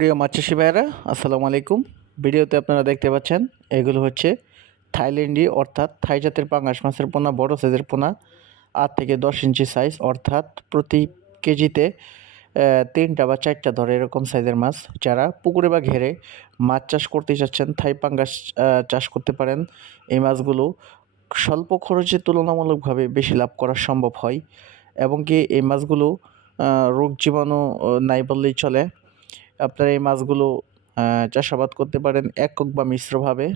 প্রিয় মাছ চাষি ভাইয়েরা, আসসালামু আলাইকুম। ভিডিওতে আপনারা দেখতে পাচ্ছেন এগুলো হচ্ছে থাইল্যান্ডি অর্থাৎ থাই জাতের পাঙ্গাস মাছের পোনা, বড় সাইজের পোনা, 8 থেকে 10 ইঞ্চি সাইজ, অর্থাৎ প্রতি কেজিতে 3টা বা 4টা ধরে এরকম সাইজের মাছ। যারা পুকুরে বা ঘেরে মাছ চাষ করতে চাচ্ছেন, থাই পাঙ্গাস চাষ করতে পারেন। এই মাছগুলো স্বল্প খরচে তুলনামূলকভাবে বেশি লাভ করা সম্ভব হয়, এবং কি এই মাছগুলো রোগ জীবাণু নাই বললেই চলে। আপনারা এই মাছগুলো চাষাবাদ করতে পারেন একক বা মিশ্রভাবে।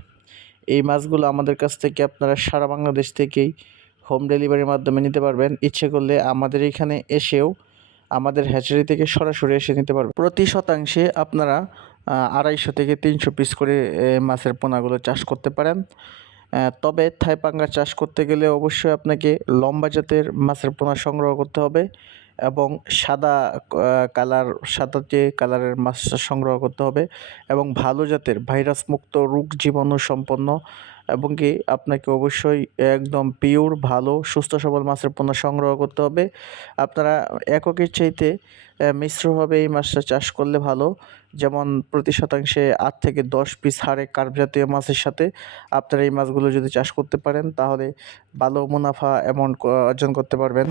এই মাছগুলো আমাদের কাছ থেকে আপনারা সারা বাংলাদেশ থেকেই হোম ডেলিভারির মাধ্যমে নিতে পারবেন। ইচ্ছে করলে আমাদের এখানে এসেও আমাদের হ্যাচারি থেকে সরাসরি এসে নিতে পারবেন। প্রতি শতাংশে আপনারা 250 থেকে 300 পিস করে মাছের পোনাগুলো চাষ করতে পারেন। তবে থাই পাঙ্গাস চাষ করতে গেলে অবশ্যই আপনাকে লম্বা জাতের মাছের পোনা সংগ্রহ করতে হবে, এবং সাদা যে কালারের মাছ সংগ্রহ করতে হবে, এবং ভালো জাতের ভাইরাস মুক্ত রোগ জীবাণু সম্পন্ন, এবং কি আপনাকে অবশ্যই একদম পিওর ভালো সুস্থ সবল মাছের পোনা সংগ্রহ করতে হবে। আপনারা এককের চাইতে মিশ্রভাবে এই মাছটা চাষ করলে ভালো। যেমন প্রতি শতাংশে 8 থেকে 10 পিস হারে কার্প জাতীয় মাছের সাথে আপনারা এই মাছগুলো যদি চাষ করতে পারেন, তাহলে ভালো মুনাফা অ্যামাউন্ট অর্জন করতে পারবেন।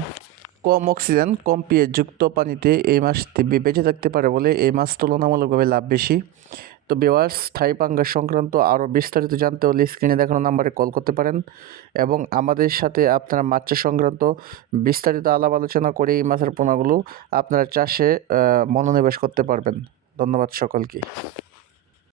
কম অক্সিজেন, কম পিএইচ যুক্ত পানিতে এই মাছ বেঁচে থাকতে পারে বলে এই মাছ তুলনামূলকভাবে লাভ বেশি। তো ভিউয়ার্স, থাই পাঙ্গাস সংক্রান্ত আরও বিস্তারিত জানতে হলে স্ক্রিনে দেখানো নাম্বারে কল করতে পারেন, এবং আমাদের সাথে আপনারা মাছ চাষ সংক্রান্ত বিস্তারিত আলাপ আলোচনা করে এই মাছের পোনাগুলো আপনারা চাষে মনোনিবেশ করতে পারবেন। ধন্যবাদ সকলকে।